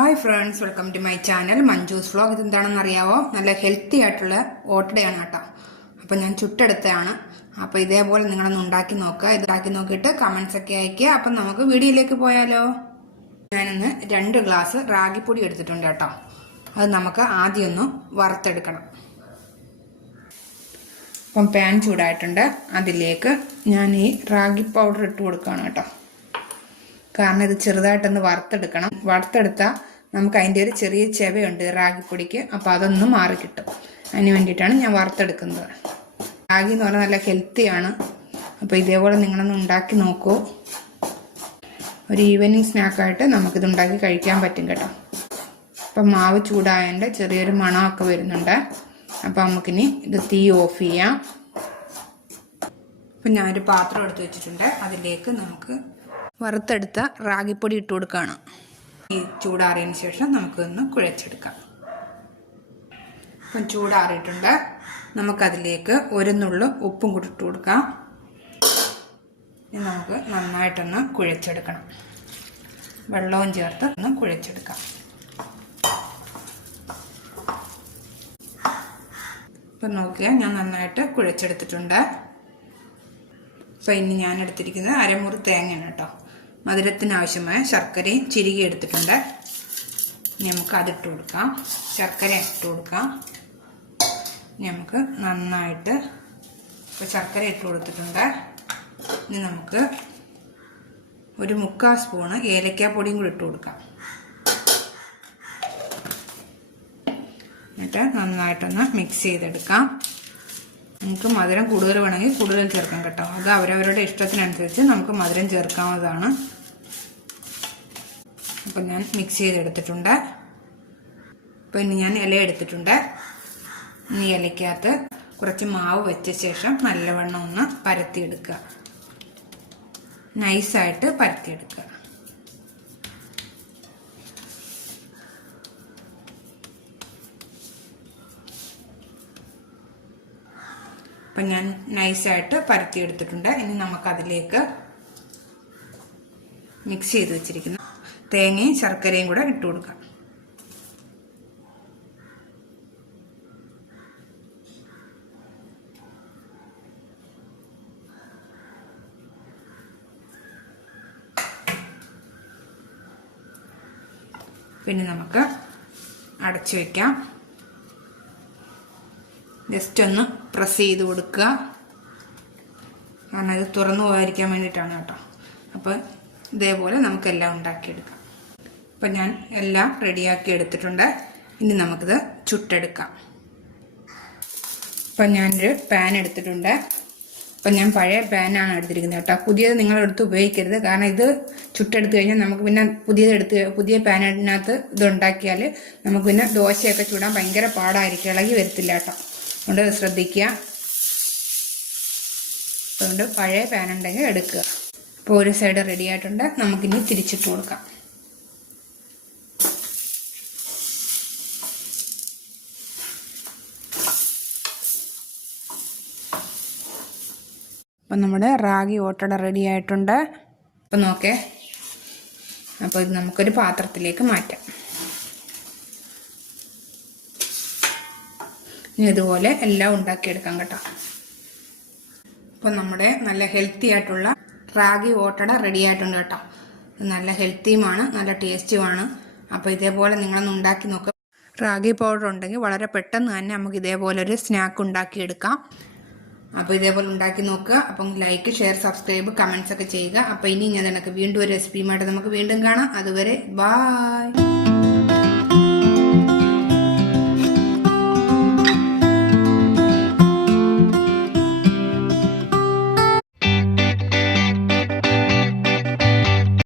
Hi friends welcome to my channel Manju's vlog ഇതെന്താണെന്ന് അറിയാവോ? നല്ല ഹെൽത്തി ആയിട്ടുള്ള ഓട്ടടയാണ് കേട്ടോ. അപ്പോൾ ഞാൻ ചുട്ടെടുത്തതാണ്. അപ്പോൾ ഇതേപോലെ നിങ്ങളൊന്ന് ഉണ്ടാക്കി നോക്കുക ഇതാക്കി നോക്കിയിട്ട് കമൻസ് ഒക്കെ അയക്കുക അപ്പം നമുക്ക് വീഡിയോയിലേക്ക് പോയാലോ? ഞാനിന്ന് രണ്ട് ഗ്ലാസ് റാഗിപ്പൊടി എടുത്തിട്ടുണ്ട് കേട്ടോ. അത് നമുക്ക് ആദ്യം ഒന്ന് വറുത്തെടുക്കണം. അപ്പം പാൻ ചൂടായിട്ടുണ്ട്. അതിലേക്ക് ഞാൻ ഈ റാഗി പൗഡർ ഇട്ട് കൊടുക്കുകയാണ് കേട്ടോ. കാരണം ഇത് ചെറുതായിട്ടൊന്ന് വറുത്തെടുക്കണം. വറുത്തെടുത്താൽ നമുക്ക് അതിന്റെ ഒരു ചെറിയ ചെവയുണ്ട് റാഗിപ്പൊടിക്ക്. അപ്പോൾ അതൊന്ന് മാറി കിട്ടും. അതിന് വേണ്ടിയിട്ടാണ് ഞാൻ വറുത്തെടുക്കുന്നത്. റാഗി എന്ന് പറഞ്ഞാൽ നല്ല ഹെൽത്തിയാണ് അപ്പോൾ ഇതേപോലെ നിങ്ങളൊന്ന് ഉണ്ടാക്കി നോക്കൂ. ഒരു ഈവനിങ് സ്നാക്കായിട്ട് നമുക്കിത് ഉണ്ടാക്കി കഴിക്കാൻ പറ്റും കേട്ടോ. അപ്പം മാവ് ചൂടായതിന്റെ ചെറിയൊരു മണമൊക്കെ വരുന്നുണ്ട്. അപ്പം നമുക്കിനി ഇത് തീ ഓഫ് ചെയ്യാം. അപ്പം ഞാനൊരു പാത്രം എടുത്ത് വെച്ചിട്ടുണ്ട്. അതിലേക്ക് നമുക്ക് വറുത്തെടുത്ത റാഗിപ്പൊടി ഇട്ട് കൊടുക്കുകയാണ് ഈ ചൂടാറിയതിന് ശേഷം നമുക്കൊന്ന് കുഴച്ചെടുക്കാം. അപ്പം ചൂടാറിയിട്ടുണ്ട്. നമുക്കതിലേക്ക് ഒരു നുള്ളു ഉപ്പും കൂടി ഇട്ട് കൊടുക്കാം. ഇനി നമുക്ക് നന്നായിട്ടൊന്ന് കുഴച്ചെടുക്കണം. വെള്ളവും ചേർത്ത് ഒന്ന് കുഴച്ചെടുക്കാം. ഇപ്പം നോക്കിയാൽ ഞാൻ നന്നായിട്ട് കുഴച്ചെടുത്തിട്ടുണ്ട്. അപ്പോൾ ഇനി ഞാൻ എടുത്തിരിക്കുന്നത് അരമുറി തേങ്ങയാണ് കേട്ടോ. മധുരത്തിന് ആവശ്യമായ ശർക്കരയും ചിരികി എടുത്തിട്ടുണ്ട്. നമുക്ക് അതിട്ട് കൊടുക്കാം. ശർക്കര ഇട്ട് കൊടുക്കാം. നമുക്ക് നന്നായിട്ട് ഇപ്പോൾ ശർക്കര ഇട്ട് കൊടുത്തിട്ടുണ്ട്. ഇനി നമുക്ക് ഒരു മുക്കാൽ സ്പൂണ് ഏലക്കാപ്പൊടിയും കൂടി ഇട്ട് കൊടുക്കാം. എന്നിട്ട് നന്നായിട്ടൊന്ന് മിക്സ് ചെയ്തെടുക്കാം. നമുക്ക് മധുരം കൂടുതൽ വേണമെങ്കിൽ കൂടുതൽ ചേർക്കാം കേട്ടോ. അത് അവരവരുടെ ഇഷ്ടത്തിനനുസരിച്ച് നമുക്ക് മധുരം ചേർക്കാവുന്നതാണ്. അപ്പം ഞാൻ മിക്സ് ചെയ്തെടുത്തിട്ടുണ്ട്. അപ്പം ഇനി ഞാൻ ഇല എടുത്തിട്ടുണ്ട്. ഇനി ഇലയ്ക്കകത്ത് കുറച്ച് മാവ് വെച്ച ശേഷം നല്ലവണ്ണം ഒന്ന് പരത്തിയെടുക്കുക. നൈസായിട്ട് പരത്തിയെടുക്കുക. അപ്പം ഞാൻ നൈസായിട്ട് പരത്തിയെടുത്തിട്ടുണ്ട്. ഇനി നമുക്കതിലേക്ക് മിക്സ് ചെയ്ത് വെച്ചിരിക്കുന്ന തേങ്ങയും ശർക്കരയും കൂടെ ഇട്ട് കൊടുക്കാം. പിന്നെ നമുക്ക് അടച്ചു വയ്ക്കാം ജസ്റ്റ് ഒന്ന് പ്രസ് ചെയ്ത് കൊടുക്കുക. ഇത് തുറന്നു പോകാതിരിക്കാൻ വേണ്ടിയിട്ടാണ് കേട്ടോ. അപ്പോൾ ഇതേപോലെ നമുക്കെല്ലാം ഉണ്ടാക്കിയെടുക്കാം. അപ്പം ഞാൻ എല്ലാം റെഡിയാക്കി എടുത്തിട്ടുണ്ട്. ഇനി നമുക്കിത് ചുട്ടെടുക്കാം. അപ്പം ഞാനൊരു പാൻ എടുത്തിട്ടുണ്ട്. അപ്പം ഞാൻ പഴയ പാനാണ് എടുത്തിരിക്കുന്നത് കേട്ടോ. പുതിയത് നിങ്ങളെടുത്ത് ഉപയോഗിക്കരുത്. കാരണം ഇത് ചുട്ടെടുത്ത് കഴിഞ്ഞാൽ നമുക്ക് പിന്നെ പുതിയത് എടുത്ത് പുതിയ പാനിനകത്ത് ഇത് ഉണ്ടാക്കിയാൽ നമുക്ക് പിന്നെ ദോശയൊക്കെ ചൂടാൻ ഭയങ്കര പാടായിരിക്കും. ഇളകി വരത്തില്ല കേട്ടോ. അതുകൊണ്ട് ശ്രദ്ധിക്കുക. അതുകൊണ്ട് പഴയ പാൻ ഉണ്ടെങ്കിൽ എടുക്കുക. അപ്പോൾ ഒരു സൈഡ് റെഡി ആയിട്ടുണ്ട്. നമുക്കിനി തിരിച്ചിട്ട് കൊടുക്കാം. അപ്പം നമ്മുടെ റാഗി ഓട്ടട റെഡി ആയിട്ടുണ്ട്. അപ്പം നോക്കേ. അപ്പോൾ ഇത് നമുക്കൊരു പാത്രത്തിലേക്ക് മാറ്റാം. ഇതുപോലെ എല്ലാം ഉണ്ടാക്കിയെടുക്കാം കേട്ടോ. ഇപ്പം നമ്മുടെ നല്ല ഹെൽത്തി ആയിട്ടുള്ള റാഗി ഓട്ടട റെഡി ആയിട്ടുണ്ട് കേട്ടോ. നല്ല ഹെൽത്തിയുമാണ് നല്ല ടേസ്റ്റിയുമാണ് അപ്പോൾ ഇതേപോലെ നിങ്ങളൊന്ന് ഉണ്ടാക്കി നോക്കുക റാഗി പൗഡർ ഉണ്ടെങ്കിൽ വളരെ പെട്ടെന്ന് തന്നെ നമുക്ക് ഇതേപോലെ ഒരു സ്നാക്ക് ഉണ്ടാക്കിയെടുക്കാം. അപ്പോൾ ഇതേപോലെ ഉണ്ടാക്കി നോക്കുക അപ്പം ലൈക്ക് ഷെയർ സബ്സ്ക്രൈബ് കമൻസ് ഒക്കെ ചെയ്യുക. അപ്പോൾ ഇനി ഞാൻ നിനക്ക് വീണ്ടും ഒരു റെസിപ്പിയുമായിട്ട് നമുക്ക് വീണ്ടും കാണാം. അതുവരെ ബായ്